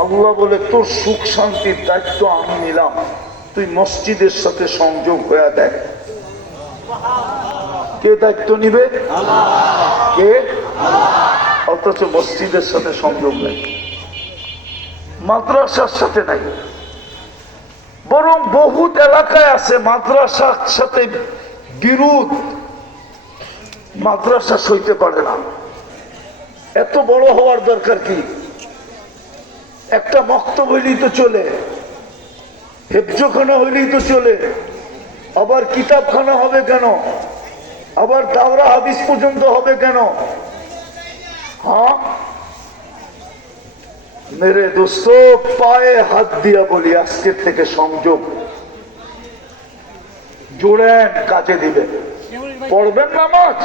আল্লাহ বলে তোর সুখ শান্তির দায়িত্ব আমি নিলাম, তুই মসজিদের সাথে সংযোগ হয়ে দেখ। কে দায়িত্ব নিবে? কে? অথচ মসজিদের সাথে সংযোগ নেই, মাদ্রাসার সাথে নাই। বরং বহুত এলাকায় আছে মাদ্রাসার সাথে বিরোধ, মাদ্রাসা সইতে পারে না। এত বড় হওয়ার দরকার কি? একটা মক্তব হইলেই তো চলে, হেফজখানা হইলেই তো চলে, আবার কিতাবখানা হবে কেন? আবার দাওরা হাদিস পর্যন্ত হবে কেন? হ্যাঁ মেরে দোস্ত, পায়ে হাত দিয়া বলি আজকের থেকে সংযোগ জোড়েন, কাজে দিবে। পড়বেন নামাজ?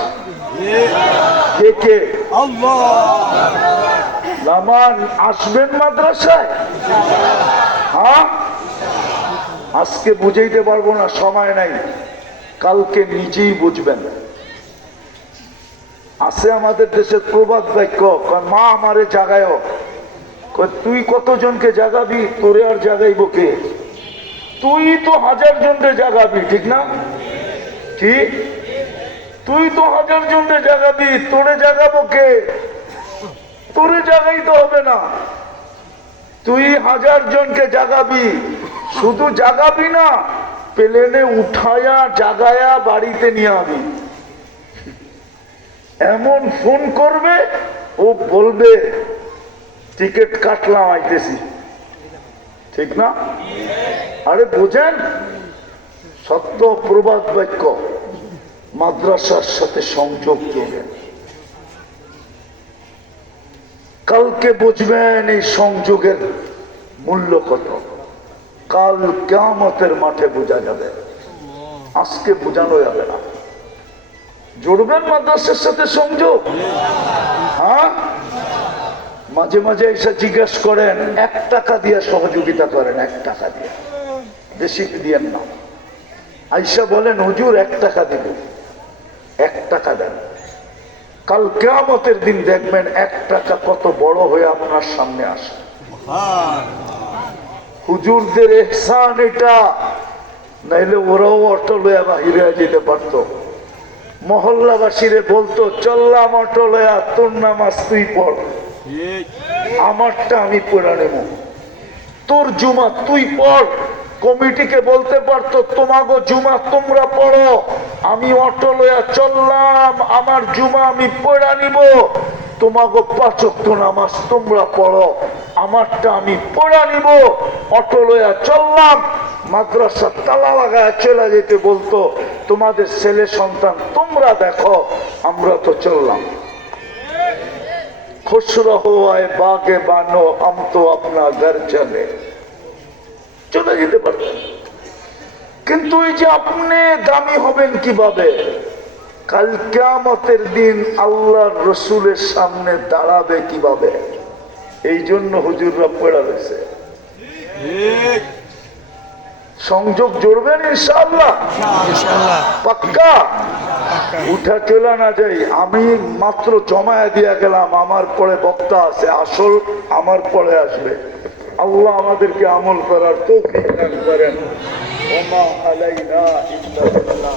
কে কে? নামান আসবেন মাদ্রাসায়? হ্যাঁ, আজকে বুঝাইতে পারবো না, সময় নাই, কালকে নিজেই বুঝবেন। আছে আমাদের দেশের প্রবাদ বাক্য, মা আমারে জাগায়, তুই কতজনকে জাগাবি, তোরে আর জাগাইব কে? তুই তো 1000 জনকে জাগাবি, ঠিক না? ঠিক, তুই তো 1000 জনকে জাগাবি, তোরে জাগাবো কে? তোরে জাগাইতে হবে না, তুই 1000 জনকে জাগাবি। শুধু জাগাবি না, প্লেনে উঠায়া জাগায়া বাড়িতে নিয়ে আবি। এমন ফোন করবে, ও বলবে টিকিট কাটলাম, আইতেছি, ঠিক না? আরে বোঝেন, সত্য প্রবাদ বাক্য, মাদ্রাসার সাথে সংযোগ যোগে। কালকে বুঝবেন এই সংযোগের মূল্য কত, কাল কিয়ামতের মাঠে বোঝা যাবে, আজকে বোঝানো যাবে না। জুড়বেন মাদ্রাসার সাথে সংযোগ? হ্যাঁ, মাঝে মাঝে এসে জিজ্ঞেস করেন, 1 টাকা দিয়ে সহযোগিতা করেন, 1 টাকা দিয়ে, বেশি দিয়েন না। আইসা বলেন হুজুর 1 টাকা দিব, 1 টাকা দেন। কাল কিয়ামতের দিন দেখবেন 1 টাকা কত বড় হয়ে আপনার সামনে আসে। হুজুরদের ইহসান এটা, নাইলে ওরাও অটো লয়া বাহিরে যেতে পারতো। মহল্লাবাসীরে বলতো, চললাম অটো লয়া, তোর নামাজ তুই পড়, আমারটা আমি পড়া নেব, তোর জুমা তুই পড়। কমিটিকে বলতে পারতো, তোমাগো জুমা তোমরা পড়ো, আমি অটো লয়া চললাম, আমার জুমা আমি পড়া নিব, তোমাগো 5 ওয়াক্ত নামাজ তোমরা পড়ো, আমারটা আমি পড়া নিব। অটো লয়া চললাম, মাদ্রাসা তালা লাগায় চলে যেতে বলতো, তোমাদের ছেলে সন্তান তোমরা দেখো, আমরা তো চললাম। खुश रहो आए बागे बानो, हम तो अपना घर चले, চলে যেতে পারতেন। কিন্তু এই যে আপনি দামি হবেন কিভাবে? কাল কিয়ামতের দিন আল্লাহর রসুলের সামনে দাঁড়াবে কিভাবে? এই জন্য হুজুররা পড়া রয়েছে। সংযোগ জড়বেন ইনশাআল্লাহ, পাক্কা। উঠা চলে না যাই, আমি মাত্র জমায়া দিয়া গেলাম, আমার পরে বক্তা আছে, আসল আমার পরে আসবে। আল্লাহ আমাদেরকে আমল করার তৌফিক দান করেন। ওমা আলাইনা ইল্লা বিল্লাহ।